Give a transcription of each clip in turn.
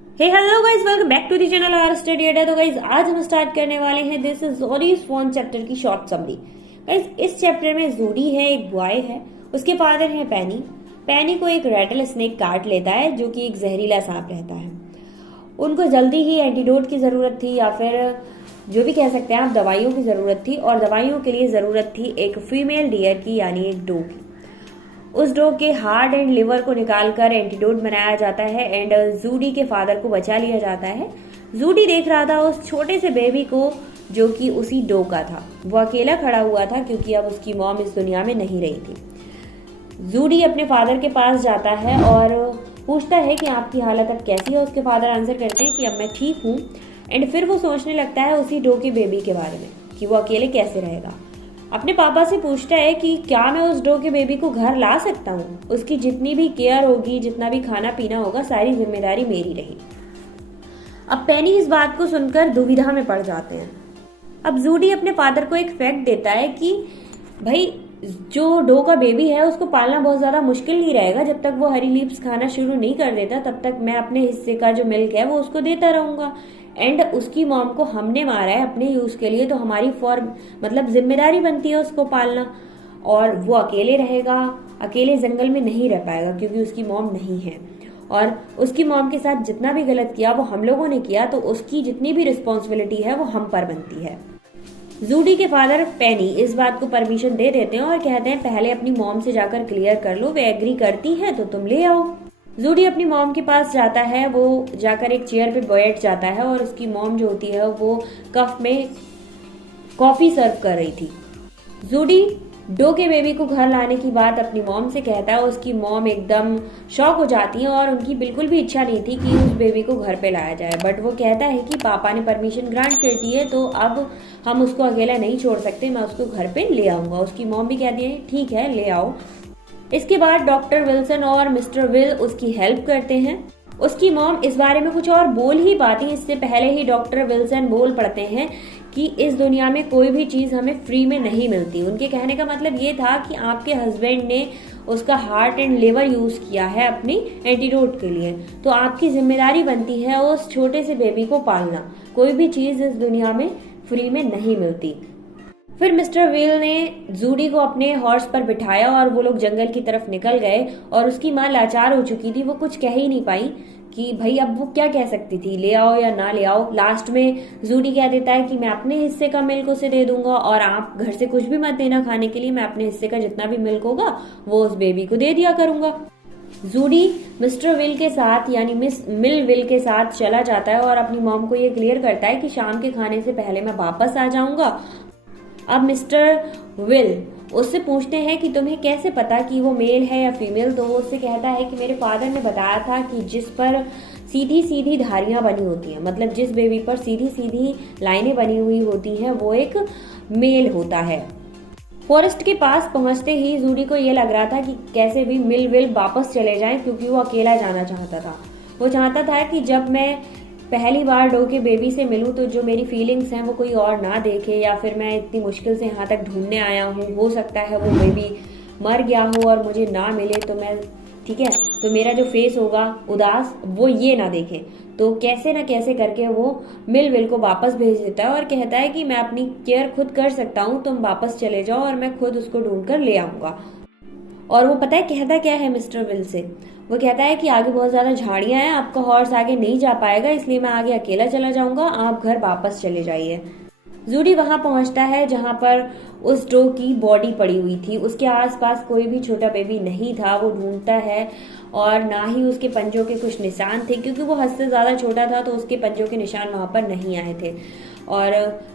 Hey hello guys, welcome back to the channel our study Adda. तो guys आज हम start करने वाले हैं दिस इज ज़ोडीज फोन चैप्टर की शॉर्ट समरी। गाइस इस चैप्टर में ज़ोडी है, एक बॉय है, उसके फादर है पैनी। पैनी को एक रैटल स्नेक काट लेता है जो कि एक जहरीला सांप रहता है। उनको जल्दी ही एंटीडोट की जरूरत थी, या फिर जो भी कह सकते हैं आप, दवाइयों की जरूरत थी। और दवाइयों के लिए जरूरत थी एक फीमेल डियर की, यानी एक डॉग की। उस डॉग के हार्ट एंड लिवर को निकालकर एंटीडोट बनाया जाता है एंड जूडी के फादर को बचा लिया जाता है। जूडी देख रहा था उस छोटे से बेबी को जो कि उसी डॉग का था। वो अकेला खड़ा हुआ था क्योंकि अब उसकी मॉम इस दुनिया में नहीं रही थी। जूडी अपने फादर के पास जाता है और पूछता है कि आपकी हालत अब कैसी है। उसके फादर आंसर करते हैं कि अब मैं ठीक हूँ। एंड फिर वो सोचने लगता है उसी डॉग के बेबी के बारे में कि वो अकेले कैसे रहेगा। अपने पापा से पूछता है कि क्या मैं उस डॉग के बेबी को घर ला सकता हूँ। उसकी जितनी भी केयर होगी, जितना भी खाना पीना होगा, सारी जिम्मेदारी मेरी रही। अब पेनी इस बात को सुनकर दुविधा में पड़ जाते हैं। अब जूडी अपने फादर को एक फैक्ट देता है कि भाई जो डॉग का बेबी है उसको पालना बहुत ज्यादा मुश्किल नहीं रहेगा। जब तक वो हरी लीव्स खाना शुरू नहीं कर देता तब तक मैं अपने हिस्से का जो मिल्क है वो उसको देता रहूंगा। एंड उसकी मॉम को हमने मारा है अपने यूज के लिए, तो हमारी मतलब जिम्मेदारी बनती है उसको पालना। और वो अकेले रहेगा, अकेले जंगल में नहीं रह पाएगा क्योंकि उसकी मॉम नहीं है। और उसकी मॉम के साथ जितना भी गलत किया वो हम लोगों ने किया, तो उसकी जितनी भी रिस्पॉन्सिबिलिटी है वो हम पर बनती है। जूडी के फादर पेनी इस बात को परमिशन दे देते हैं और कहते हैं पहले अपनी मॉम से जाकर क्लियर कर लो, वे एग्री करती है तो तुम ले आओ। जूडी अपनी मॉम के पास जाता है, वो जाकर एक चेयर पे बैठ जाता है और उसकी मॉम जो होती है वो कप में कॉफी सर्व कर रही थी। जूडी डो के बेबी को घर लाने की बात अपनी मॉम से कहता है। उसकी मॉम एकदम शॉक हो जाती है और उनकी बिल्कुल भी इच्छा नहीं थी कि उस बेबी को घर पे लाया जाए, बट वो कहता है कि पापा ने परमिशन ग्रांट कर दी है तो अब हम उसको अकेला नहीं छोड़ सकते, मैं उसको घर पे ले आऊंगा। उसकी मॉम भी कहती है ठीक है ले आओ। इसके बाद डॉक्टर विल्सन और मिस्टर विल उसकी हेल्प करते हैं। उसकी मॉम इस बारे में कुछ और बोल ही पाती, इससे पहले ही डॉक्टर विल्सन बोल पड़ते हैं कि इस दुनिया में कोई भी चीज हमें फ्री में नहीं मिलती। उनके कहने का मतलब ये था कि आपके हस्बैंड ने उसका हार्ट एंड लिवर यूज किया है अपनी एंटीडोट के लिए, तो आपकी जिम्मेदारी बनती है उस छोटे से बेबी को पालना। कोई भी चीज इस दुनिया में फ्री में नहीं मिलती। फिर मिस्टर विल ने जूडी को अपने हॉर्स पर बिठाया और वो लोग जंगल की तरफ निकल गए। और उसकी माँ लाचार हो चुकी थी, वो कुछ कह ही नहीं पाई कि भाई अब वो क्या कह सकती थी, ले आओ या ना ले आओ। लास्ट में जूडी कह देता है कि मैं अपने हिस्से का मिल्क उसे दे दूंगा और आप घर से कुछ भी मत देना खाने के लिए, मैं अपने हिस्से का जितना भी मिल्क होगा वो उस बेबी को दे दिया करूंगा। जूडी मिस्टर विल के साथ यानी मिस मिल विल के साथ चला जाता है और अपनी मॉम को ये क्लियर करता है कि शाम के खाने से पहले मैं वापस आ जाऊंगा। अब मिस्टर विल उससे पूछते हैं कि तुम्हें कैसे पता कि वो मेल है या फीमेल, तो वो उससे कहता है कि मेरे फादर ने बताया था कि जिस पर सीधी सीधी धारियां बनी होती हैं, मतलब जिस बेबी पर सीधी सीधी लाइनें बनी हुई होती हैं, वो एक मेल होता है। फॉरेस्ट के पास पहुंचते ही जूडी को ये लग रहा था कि कैसे भी मिल विल वापस चले जाएं, क्योंकि वो अकेला जाना चाहता था। वो चाहता था कि जब मैं पहली बार डो के बेबी से मिलूं तो जो मेरी फीलिंग्स हैं वो कोई और ना देखे, या फिर मैं इतनी मुश्किल से यहाँ तक ढूंढने आया हूँ, हो सकता है वो बेबी मर गया हो और मुझे ना मिले, तो मैं ठीक है तो मेरा जो फेस होगा उदास वो ये ना देखे। तो कैसे ना कैसे करके वो मिल विल को वापस भेज देता है और कहता है कि मैं अपनी केयर खुद कर सकता हूँ, तुम वापस चले जाओ और मैं खुद उसको ढूंढ कर ले आऊंगा। और वो पता है कहता क्या है मिस्टर विल से, वो कहता है कि आगे बहुत ज्यादा झाड़ियां हैं, आपका हॉर्स आगे नहीं जा पाएगा, इसलिए मैं आगे अकेला चला जाऊंगा, आप घर वापस चले जाइए। जूडी वहां पहुंचता है जहां पर उस डो की बॉडी पड़ी हुई थी। उसके आसपास कोई भी छोटा बेबी नहीं था। वो ढूंढता है और ना ही उसके पंजों के कुछ निशान थे, क्योंकि वो हद से ज्यादा छोटा था तो उसके पंजों के निशान वहां पर नहीं आए थे। और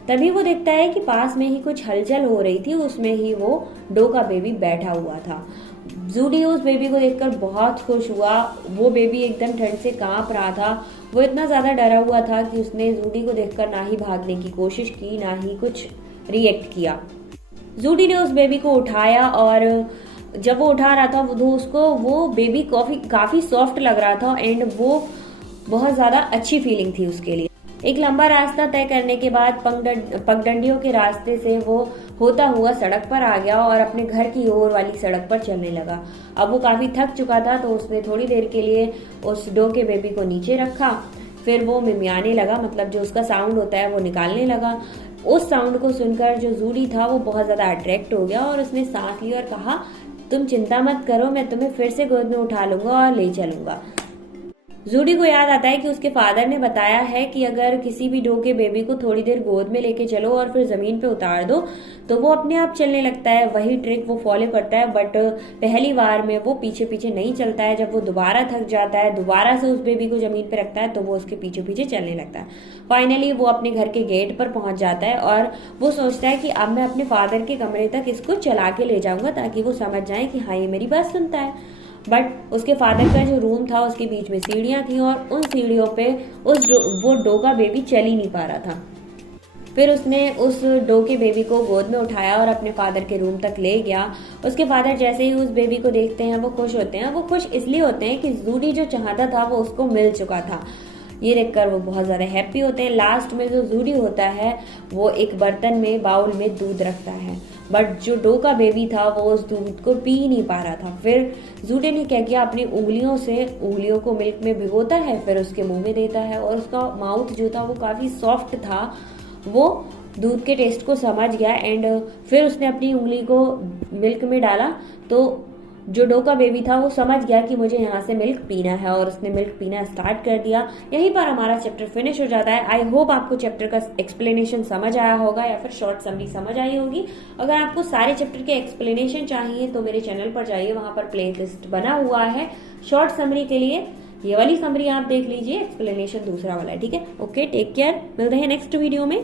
तभी वो देखता है कि पास में ही कुछ हलचल हो रही थी, उसमें ही वो डो का बेबी बैठा हुआ था। जूडी उस बेबी को देखकर बहुत खुश हुआ। वो बेबी एकदम ठंड से कांप रहा था। वो इतना ज्यादा डरा हुआ था कि उसने जूडी को देखकर ना ही भागने की कोशिश की ना ही कुछ रिएक्ट किया। जूडी ने उस बेबी को उठाया और जब वो उठा रहा था वो बेबी काफी सॉफ्ट लग रहा था एंड वो बहुत ज्यादा अच्छी फीलिंग थी उसके लिए। एक लंबा रास्ता तय करने के बाद पगडंडियों के रास्ते से वो होता हुआ सड़क पर आ गया और अपने घर की ओर वाली सड़क पर चलने लगा। अब वो काफी थक चुका था, तो उसने थोड़ी देर के लिए उस डो के बेबी को नीचे रखा। फिर वो मिमियाने लगा, मतलब जो उसका साउंड होता है वो निकालने लगा। उस साउंड को सुनकर जो जूडी था वो बहुत ज्यादा अट्रैक्ट हो गया और उसने सांस ली और कहा, तुम चिंता मत करो, मैं तुम्हें फिर से गोद में उठा लूंगा और ले चलूंगा। जूडी को याद आता है कि उसके फादर ने बताया है कि अगर किसी भी डो के बेबी को थोड़ी देर गोद में लेके चलो और फिर जमीन पे उतार दो तो वो अपने आप चलने लगता है। वही ट्रिक वो फॉलो करता है, बट पहली बार में वो पीछे पीछे नहीं चलता है। जब वो दोबारा थक जाता है, दोबारा से उस बेबी को जमीन पे रखता है तो वो उसके पीछे पीछे चलने लगता है। फाइनली वो अपने घर के गेट पर पहुंच जाता है और वो सोचता है कि अब मैं अपने फादर के कमरे तक इसको चला के ले जाऊंगा ताकि वो समझ जाए कि हाँ, ये मेरी बात सुनता है। बट उसके फादर का जो रूम था उसके बीच में सीढ़ियां थी और उन सीढ़ियों पे वो डो का बेबी चल ही नहीं पा रहा था। फिर उसने उस डो के बेबी को गोद में उठाया और अपने फादर के रूम तक ले गया। उसके फादर जैसे ही उस बेबी को देखते हैं वो खुश होते हैं। वो खुश इसलिए होते हैं कि जूडी जो चाहता था वो उसको मिल चुका था। ये देखकर वो बहुत ज्यादा हैप्पी होते हैं। लास्ट में जो जूडी होता है वो एक बर्तन में, बाउल में दूध रखता है, बट जो डो का बेबी था वो उस दूध को पी नहीं पा रहा था। फिर जूडी ने क्या किया, अपनी उंगलियों को मिल्क में भिगोता है, फिर उसके मुंह में देता है और उसका माउथ जो था वो काफी सॉफ्ट था। वो दूध के टेस्ट को समझ गया एंड फिर उसने अपनी उंगली को मिल्क में डाला तो जो डो का बेबी था वो समझ गया कि मुझे यहाँ से मिल्क पीना है और उसने मिल्क पीना स्टार्ट कर दिया। यहीं पर हमारा चैप्टर फिनिश हो जाता है। आई होप आपको चैप्टर का एक्सप्लेनेशन समझ आया होगा या फिर शॉर्ट समरी समझ आई होगी। अगर आपको सारे चैप्टर के एक्सप्लेनेशन चाहिए तो मेरे चैनल पर जाइए, वहां पर प्लेलिस्ट बना हुआ है शॉर्ट समरी के लिए। ये वाली समरी आप देख लीजिए, एक्सप्लेनेशन दूसरा वाला है, ठीक है। ओके, टेक केयर, मिलते हैं नेक्स्ट वीडियो में।